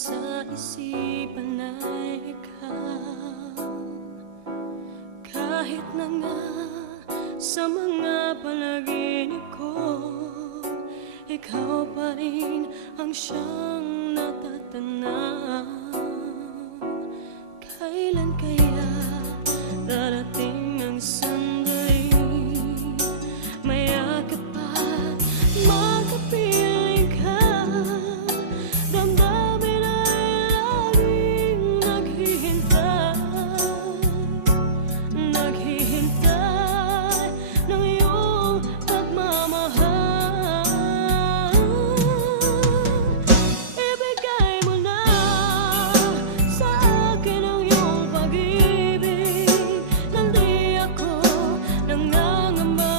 sa isipan ay ikaw. Kahit na nga sa mga panaginip ko, ikaw pa rin ang siyang natatanaw. Kailan kaya darating ang sandali, mayakap at magkapiling ka, damdamin ay laging naghihintay ng iyong pagmamahal. Ibigay mo na sa akin ang iyong pag-ibig, nandi ako nangangamba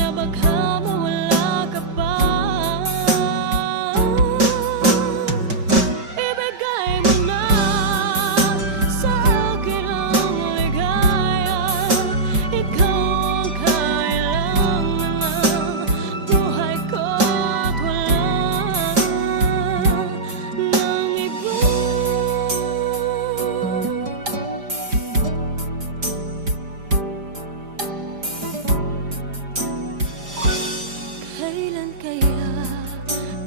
na baka mawala ka pa. Ibigay mo na sa akin ang ligaya, ikaw ang kailangan ng buhay ko at wala nang iba. Kailan kaya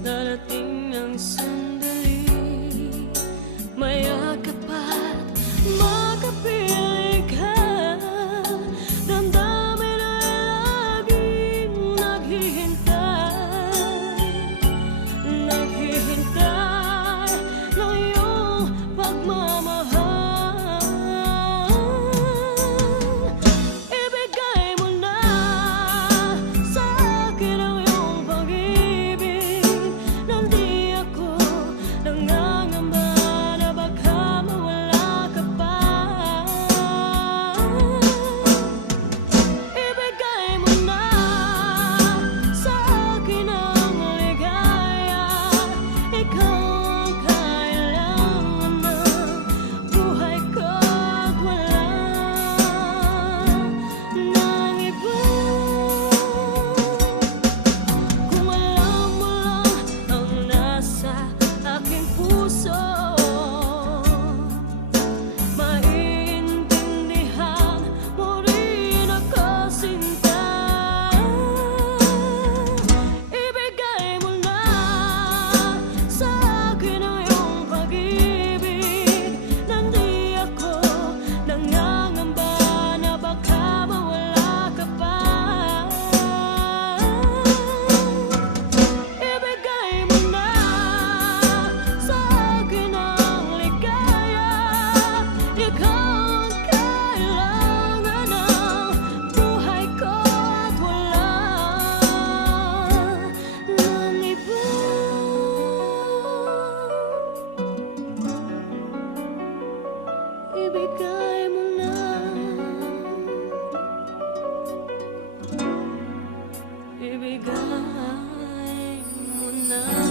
darating ang sandali, mayakap at magkapiling ka, damdamin ay laging naghihintay ng iyong pagmamahal. Ibigay mo na sa akin ang iyong pag-ibig, nandi ako nangangamba na baka mawala ka pa. Ibigay mo na sa akin ang ligaya, ikaw ang kailangan ng buhay ko at wala nang iba. Kung alam mo lang ang nasa aking puso, maiintindihan mo rin ako, sinta. Ibigay mo na sa akin ang iyong pag-ibig, nandi ako nangangamba na baka mawala ka pa. Ibigay mo na sa akin ang ligaya, ikaw ang kailangan ng buhay ko at wala nang iba. Ibigay mo na, ibigay mo na.